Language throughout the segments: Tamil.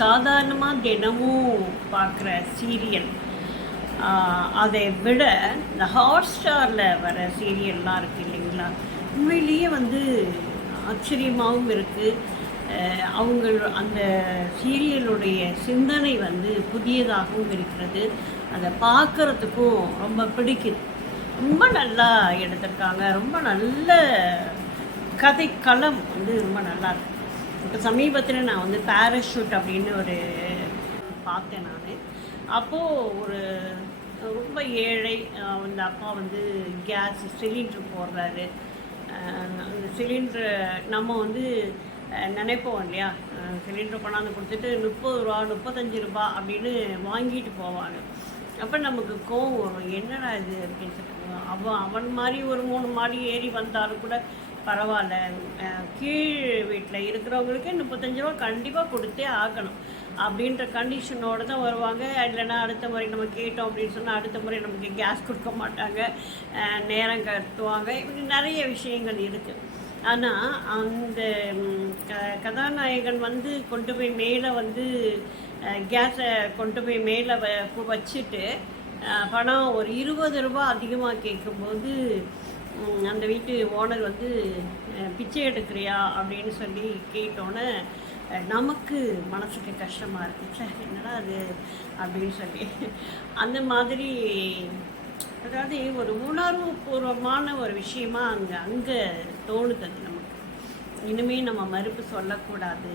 சாதாரணமாக தினமும் பார்க்குற சீரியல் அதை விட இந்த ஹாட் ஸ்டாரில் வர சீரியல்லாம் இருக்குது இல்லைங்களா? உண்மையிலேயே வந்து ஆச்சரியமாகவும் இருக்குது அவங்க அந்த சீரியலுடைய சிந்தனை வந்து புதியதாகவும் இருக்கிறது. அதை பார்க்குறதுக்கும் ரொம்ப பிடிக்குது. ரொம்ப நல்லா எடுத்திருக்காங்க. ரொம்ப நல்ல கதைக்களம் வந்து ரொம்ப நல்லா இருக்கு. இப்போ சமீபத்தில் நான் வந்து பேராஷூட் அப்படின்னு ஒரு பார்த்தேன் நான். அப்போது ஒரு ரொம்ப ஏழை அந்த அப்பா வந்து கேஸ் சிலிண்டர் போடுறாரு. அந்த சிலிண்டர் நம்ம வந்து நினைப்போம் இல்லையா? சிலிண்டர் கொண்டாந்து கொடுத்துட்டு முப்பது ரூபா முப்பத்தஞ்சு ரூபா அப்படின்னு வாங்கிட்டு போவாங்க. அப்போ நமக்கு கோவம் வரும். என்னடா இது அப்படின்னு சொல்லிட்டு. அவன் அவன் மாதிரி ஒரு மூணு மாடி ஏறி வந்தாலும் கூட பரவாயில்ல. கீழ் வீட்டில் இருக்கிறவங்களுக்கே முப்பத்தஞ்சு ரூபா கண்டிப்பாக கொடுத்தே ஆகணும். அப்படின்ற கண்டிஷனோடு தான் வருவாங்க. இல்லைன்னா அடுத்த முறை நம்ம கேட்டோம் அப்படின்னு சொன்னால் அடுத்த முறை நமக்கு கேஸ் கொடுக்க மாட்டாங்க. நேரம் கட்டுவாங்க இப்படி நிறைய விஷயங்கள் இருக்குது ஆனால் அந்த க கதாநாயகன் வந்து கொண்டு போய் மேலே வந்து கேஸை கொண்டு போய் மேலே வ வச்சுட்டு பணம் ஒரு இருபது ரூபா அதிகமாக கேட்கும்போது அந்த வீட்டு ஓனர் வந்து பிச்சை எடுக்கிறியா அப்படின்னு சொல்லி கேட்டோன்னே நமக்கு மனசுக்கு கஷ்டமாக இருக்குச்சு என்னடா அது அப்படின்னு சொல்லி. அந்த மாதிரி அதாவது ஒரு உணர்வு பூர்வமான ஒரு விஷயமா அங்கே அங்கே தோணுது அது நமக்கு. இனிமே நம்ம மறுப்பு சொல்லக்கூடாது.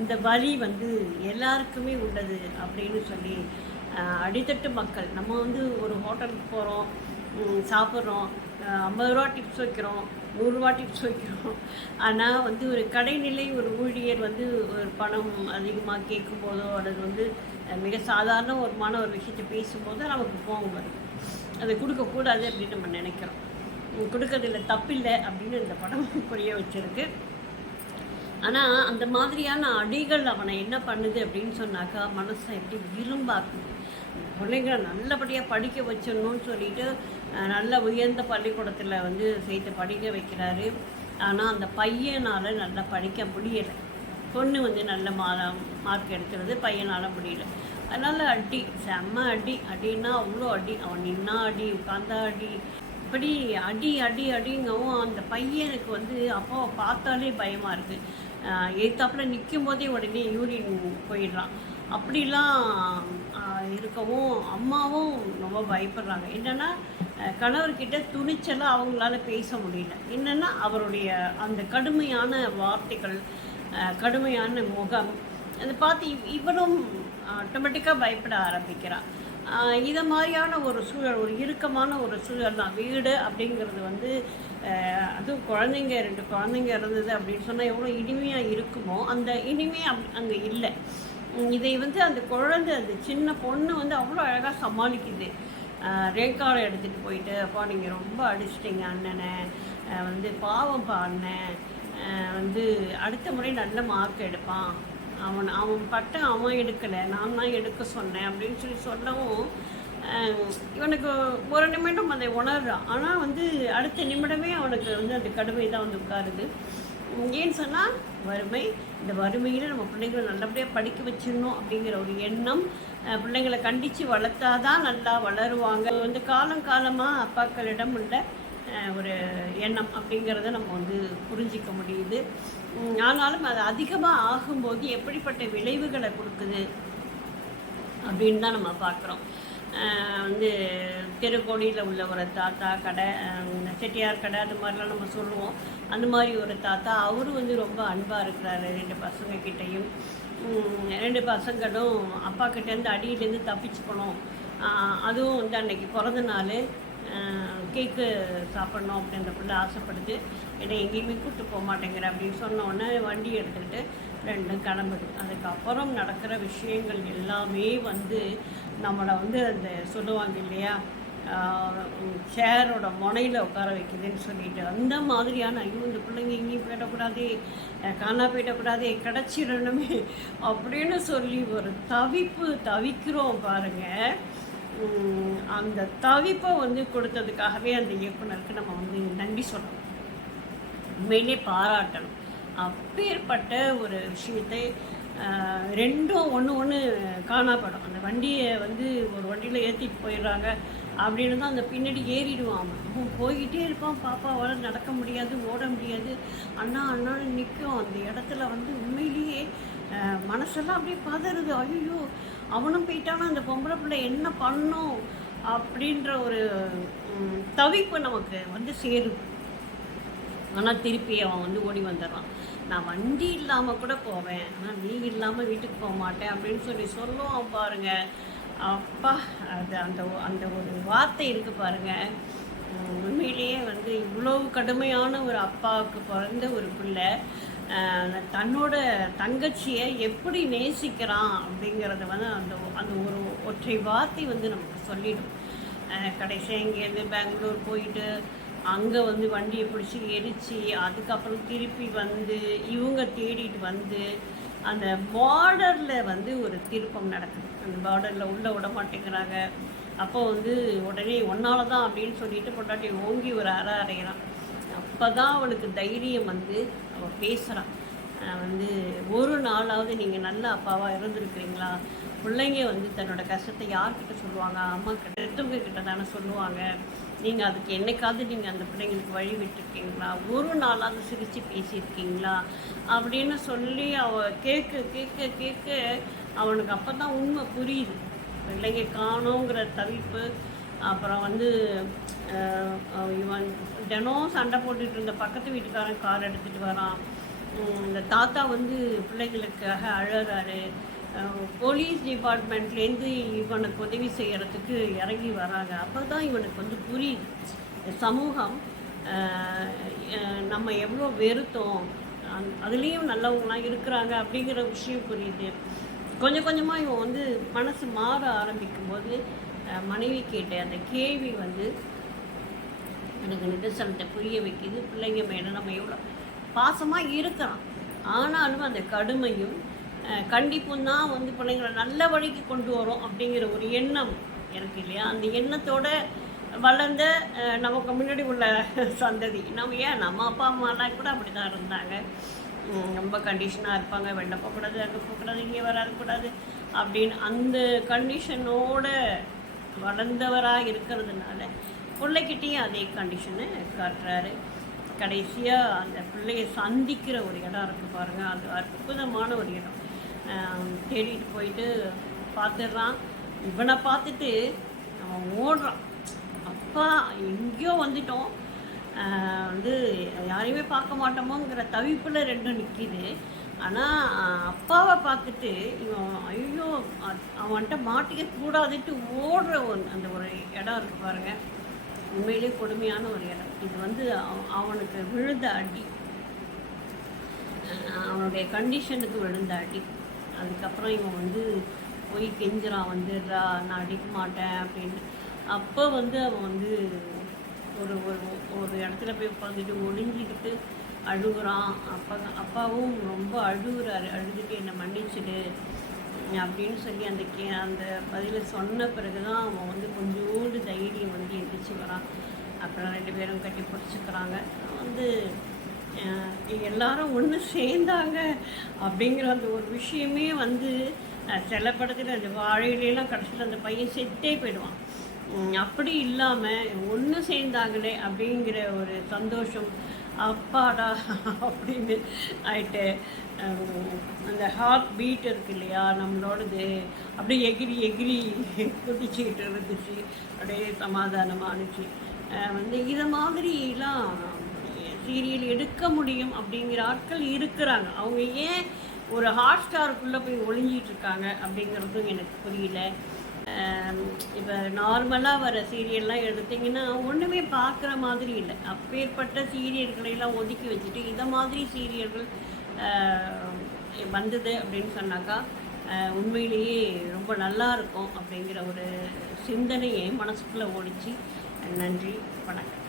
இந்த வலி வந்து எல்லாருக்குமே உள்ளது அப்படின்னு சொல்லி அடித்தட்டு மக்கள் நம்ம வந்து ஒரு ஹோட்டலுக்கு போகிறோம் சாப்பிட்றோம். ஐம்பது ரூபா டிப்ஸ் வைக்கிறோம். நூறுரூவா டிப்ஸ் வைக்கிறோம். ஆனால் வந்து ஒரு கடைநிலை ஒரு ஊழியர் வந்து ஒரு பணம் அதிகமாக கேட்கும்போதோ அல்லது வந்து மிக சாதாரண ஒருமான ஒரு விஷயத்தை பேசும்போது நமக்கு கோவம் வருது அதை கொடுக்கக்கூடாது அப்படின்னு நம்ம நினைக்கிறோம். உம், கொடுக்கறதுல தப்பில்லை அப்படின்னு இந்த படம் புரிய வச்சிருக்கு. ஆனால் அந்த மாதிரியான அடிகள் அவனை என்ன பண்ணுது அப்படின்னு சொன்னாக்கா மனசை எப்படி விரும்பாக்குது. பிள்ளைங்களை நல்லபடியாக படிக்க வச்சிடணும்னு சொல்லிட்டு நல்ல உயர்ந்த பள்ளிக்கூடத்தில் வந்து சேர்த்து படிக்க வைக்கிறாரு. ஆனால் அந்த பையனால் நல்லா படிக்க முடியலை. பொண்ணு வந்து நல்ல மா மார்க் எடுக்கிறது பையனால் முடியல. அதனால் அடி செம்ம அடி. அடின்னா அவ்வளோ அடி. அவன் நின்னா அடி உட்காந்தா அடி. இப்படி அடி அடி அடிங்கவும் அந்த பையனுக்கு வந்து அப்பாவை பார்த்தாலே பயமாக இருக்குது எய்த்தாப்புல நிற்கும் போதே உடனே யூரின் போயிடுறான். அப்படிலாம் இருக்கவும் அம்மாவும் ரொம்ப பயப்படுறாங்க. என்னென்னா கணவர்கிட்ட துணிச்சலாக அவங்களால பேச முடியல. என்னென்னா அவருடைய அந்த கடுமையான வார்த்தைகள் கடுமையான முகம் அதை பார்த்து இவனும் ஆட்டோமேட்டிக்காக பயப்பட ஆரம்பிக்கிறான் ஆஹ் இதை மாதிரியான ஒரு சூழல் ஒரு இறுக்கமான ஒரு சூழல் தான் வீடு அப்படிங்கிறது வந்து அதுவும் குழந்தைங்க ரெண்டு குழந்தைங்க இருந்தது அப்படின்னு சொன்னால் எவ்வளோ இனிமையாக இருக்குமோ அந்த இனிமை அப் அங்கே இல்லை. இதை வந்து அந்த குழந்தை அந்த சின்ன பொண்ணு வந்து அவ்வளோ அழகாக சமாளிக்குது. ஆஹ் எடுத்துகிட்டு போயிட்டு அப்பா நீங்கள் ரொம்ப அடிச்சிட்டிங்க அண்ணனை. வந்து பாவம் அண்ணன் வந்து அடுத்த முறை நல்ல மார்க் எடுப்பான். அவன் அவன் பட்ட அவன் எடுக்கலை. நான் தான் எடுக்க சொன்னேன் அப்படின்னு சொல்லி சொல்லவும் இவனுக்கு ஒரு நிமிடம் அதை உணர்றான். ஆனால் வந்து அடுத்த நிமிடமே அவனுக்கு வந்து அந்த கடுமை தான் வந்து உட்காருது. ஏன்னு சொன்னால் வறுமை. இந்த வறுமையில் நம்ம பிள்ளைங்களை நல்லபடியாக படிக்க வச்சிடணும் அப்படிங்கிற ஒரு எண்ணம் பிள்ளைங்களை கண்டித்து வளர்த்தாதான் நல்லா வளருவாங்க. வந்து காலம் காலமாக அப்பாக்களிடம் உள்ள ஒரு எண்ணம் அப்படிங்கிறத நம்ம வந்து புரிஞ்சிக்க முடியுது. ஆனாலும் அது அதிகமாக ஆகும்போது எப்படிப்பட்ட விளைவுகளை கொடுக்குது அப்படின்னு தான் நம்ம பார்க்குறோம். வந்து தெருக்கோடியில் உள்ள ஒரு தாத்தா கடை செட்டியார் கடை அது மாதிரிலாம் நம்ம சொல்லுவோம். அந்த மாதிரி ஒரு தாத்தா. அவரும் வந்து ரொம்ப அன்பாக இருக்கிறாரு ரெண்டு பசங்கக்கிட்டையும் ரெண்டு பசங்களும் அப்பா கிட்டேருந்து அடியிலேருந்து தப்பிச்சுக்கணும். போனோம் அதுவும் வந்து அன்னைக்கு பிறந்த நாள். கேக்கு சாப்பிட்ணும் அப்படின்ற பிள்ளை ஆசைப்படுது. என்னை எங்கேயுமே கூப்பிட்டு போக மாட்டேங்கிற அப்படின்னு சொன்ன வண்டி எடுத்துக்கிட்டு ரெண்டும் கிளம்புது அதுக்கப்புறம் நடக்கிற விஷயங்கள் எல்லாமே வந்து நம்மளை வந்து அந்த சொல்லுவாங்க இல்லையா? சேரோட முனையில் உட்கார வைக்குதுன்னு சொல்லிட்டு அந்த மாதிரியான ஐயோ இந்த பிள்ளைங்க எங்கேயும் போயிடக்கூடாதே காணா போயிடக்கூடாது கிடச்சிடணுமே அப்படின்னு சொல்லி ஒரு தவிப்பு தவிக்கிறோம் பாருங்கள் அந்த தவிப்பை வந்து கொடுத்ததுக்காகவே அந்த இயக்குனருக்கு நம்ம வந்து நன்றி சொல்லணும். உண்மையிலே பாராட்டணும். அப்பேற்பட்ட ஒரு விஷயத்தை ரெண்டும் ஒன்று ஒன்று காணாப்படும் அந்த வண்டியை வந்து ஒரு வண்டியில் ஏற்றிட்டு போயிடுறாங்க அப்படின்னு தான் அந்த பின்னாடி ஏறிடுவான் அவன் போய்கிட்டே இருப்பான். பாப்பாவால் நடக்க முடியாது ஓட முடியாது. அண்ணா அண்ணான்னு நிற்கும் அந்த இடத்துல வந்து உண்மையிலேயே மனசெல்லாம் அப்படியே பதறுது. ஐயோ அவனும் போயிட்டானா? அந்த பொம்பளை பிள்ளை என்ன பண்ணும்? அப்படின்ற ஒரு தவிப்பு நமக்கு வந்து சேருது. ஆனால் திருப்பி அவன் வந்து ஓடி வந்துடுறான். நான் வண்டி இல்லாமல் கூட போவேன். ஆனால் நீ இல்லாமல் வீட்டுக்கு போக மாட்டேன் அப்படின்னு சொல்லி சொல்லுவான் பாருங்க. அப்பா அது அந்த அந்த ஒரு வார்த்தை இருக்கு பாருங்க. உண்மையிலேயே வந்து இவ்வளவு கடுமையான ஒரு அப்பாவுக்கு பிறந்த ஒரு பிள்ளை தன்னோட தங்கச்சியை எப்படி நேசிக்கிறான் அப்படிங்கிறத வந்து அந்த அந்த ஒரு ஒற்றை வார்த்தை வந்து நமக்கு சொல்லிடும். கடைசியாக இங்கேருந்து பெங்களூர் போயிட்டு அங்கே வந்து வண்டியை பிடிச்சி எரிச்சு அதுக்கப்புறம் திருப்பி வந்து இவங்க தேடிட்டு வந்து அந்த பார்டரில் வந்து ஒரு திருப்பம் நடக்குது. அந்த பார்டரில் உள்ளே விட மாட்டேங்கிறாங்க. அப்போ வந்து உடனே ஒன்னால தான் அப்படின்னு சொல்லிட்டு பொண்டாட்டி ஓங்கி ஒரு அற அறையிறான். அப்போ தான் அவளுக்கு தைரியம் வந்து அவள் பேசுகிறான் வந்து ஒரு நாளாவது நீங்கள் நல்ல அப்பாவாக இருந்திருக்கிறீங்களா? பிள்ளைங்க வந்து தன்னோட கஷ்டத்தை யார்கிட்ட சொல்லுவாங்க? அம்மா கிட்ட பெற்றவங்க கிட்ட தானே சொல்லுவாங்க. நீங்கள் அதுக்கு என்னைக்காவது நீங்கள் அந்த பிள்ளைங்களுக்கு வழி விட்டுருக்கீங்களா? ஒரு நாளாவது சிரித்து பேசியிருக்கீங்களா? அப்படின்னு சொல்லி அவ கேட்க கேட்க கேட்க அவனுக்கு அப்போ தான் உண்மை புரியுது. பிள்ளைங்க காணோங்கிற தவிப்பு. அப்புறம் வந்து இவன் தினம் சண்டை போட்டுட்டு இருந்த பக்கத்து வீட்டுக்காரன் கார் எடுத்துகிட்டு வரான். இந்த தாத்தா வந்து பிள்ளைங்களுக்காக அழறாரு. போலீஸ் டிபார்ட்மெண்ட்லேருந்து இவனுக்கு உதவி செய்கிறதுக்கு இறங்கி வராங்க. அப்போ தான் இவனுக்கு வந்து புரியுது. சமூகம் நம்ம எவ்வளோ வெறுத்தோம். அந்- அதுலேயும் நல்லவங்களாம் இருக்கிறாங்க அப்படிங்கிற விஷயம் புரியுது. கொஞ்சம் கொஞ்சமாக இவன் வந்து மனசு மாற ஆரம்பிக்கும் போது மனைவி கேட்ட அந்த கேள்வி வந்து எனக்கு நிதர்சனத்தை புரிய வைக்குது. பிள்ளைங்க மேலே நம்ம எவ்வளோ பாசமாக இருக்கிறான் ஆனாலும் அந்த கடுமையும் கண்டிப்பும் தான் வந்து பிள்ளைங்களை நல்ல வழிக்கு கொண்டு வரும் அப்படிங்கிற ஒரு எண்ணம் எனக்கு இல்லையா? அந்த எண்ணத்தோட வளர்ந்த நமக்கு முன்னாடி உள்ள சந்ததி. நம்ம ஏன்? நம்ம அப்பா அம்மாலாம் கூட அப்படி தான் இருந்தாங்க ரொம்ப கண்டிஷனாக இருப்பாங்க. வெள்ளை போகக்கூடாது அங்கே போகக்கூடாது இங்கே வராதக்கூடாது அப்படின்னு அந்த கண்டிஷனோட வளர்ந்தவராக இருக்கிறதுனால பிள்ளைகிட்டேயும் அதே கண்டிஷனை காட்டுறாரு. கடைசியாக அந்த பிள்ளையை சந்திக்கிற ஒரு இடம் இருக்குது பாருங்கள் அது அற்புதமான ஒரு இடம். தேடிட்டு போயிட்டு பார்த்துடுறான். இவனை பார்த்துட்டு அவன் ஓடுறான். அப்பா எங்கேயோ வந்துட்டோம். வந்து யாரையுமே பார்க்க மாட்டோமோங்கிற தவிப்பில் ரெண்டும் நிற்கிது ஆனால் அப்பாவை பார்த்துட்டு இவன் ஐயோ அவன்கிட்ட மாட்டிக்க கூடாதுட்டு ஓடுற ஒரு அந்த ஒரு இடம் இருக்கு பாருங்க. உண்மையிலே கொடுமையான ஒரு இடம். இது வந்து அவனுக்கு விழுந்த அடி. அவனுடைய கண்டிஷனுக்கு விழுந்த அடி. அதுக்கப்புறம் இவன் வந்து போய் கெஞ்சிறான் வந்துடுறா நான் அடிக்க மாட்டேன் அப்படின்னு. அப்போ வந்து அவன் வந்து ஒரு ஒரு ஒரு இடத்துல போய் உட்காந்துட்டு ஒளிஞ்சிக்கிட்டு அழுகுறான். அப்பா அப்பாவும் ரொம்ப அழுகுறாரு அழுதுட்டு என்னை மன்னிச்சிடு அப்படின்னு சொல்லி அந்த கே அந்த பதிலை சொன்ன பிறகு தான் அவன் வந்து கொஞ்சோண்டு தைரியம் வந்து எந்திரிச்சு வரான். அப்புறம் ரெண்டு பேரும் கட்டி பிடிச்சிக்கிறாங்க. வந்து எல்லாரும் ஒன்று சேர்ந்தாங்க அப்படிங்கிற அந்த ஒரு விஷயமே வந்து சில படத்தில் அந்த வாழையிலாம் கடைசியில் அந்த பையன் செத்தே போயிடுவான். அப்படி இல்லாமல் ஒன்று சேர்ந்தாங்களே அப்படிங்கிற ஒரு சந்தோஷம் அப்பாடா அப்படின்னு ஆயிட்டு அந்த ஹார்ட் பீட் இருக்கு இல்லையா நம்மளோடது அப்படியே எகிரி எகிரி குதிச்சுக்கிட்டு இருந்துச்சு அப்படியே சமாதானமானுச்சு இருந்துச்சு வந்து இதை மாதிரிலாம் சீரியல் எடுக்க முடியும் அப்படிங்கிற ஆட்கள் இருக்கிறாங்க. அவங்க ஏன் ஒரு ஹாட் ஸ்டாருக்குள்ளே போய் ஒளிஞ்சிட்டு இருக்காங்க அப்படிங்கிறதும் எனக்கு புரியல. இப்போ நார்மலாக வர சீரியல்லாம் எடுத்தீங்கன்னா ஒன்றுமே பார்க்குற மாதிரி இல்லை. அப்பேற்பட்ட சீரியல்களையெல்லாம் ஒதுக்கி வச்சுட்டு இதை மாதிரி சீரியல்கள் வந்தது அப்படின்னு சொன்னாக்கா உண்மையிலேயே ரொம்ப நல்லா இருக்கும் அப்படிங்கிற ஒரு சிந்தனையை மனசுக்குள்ளே ஓடிச்சு. நன்றி வணக்கம்.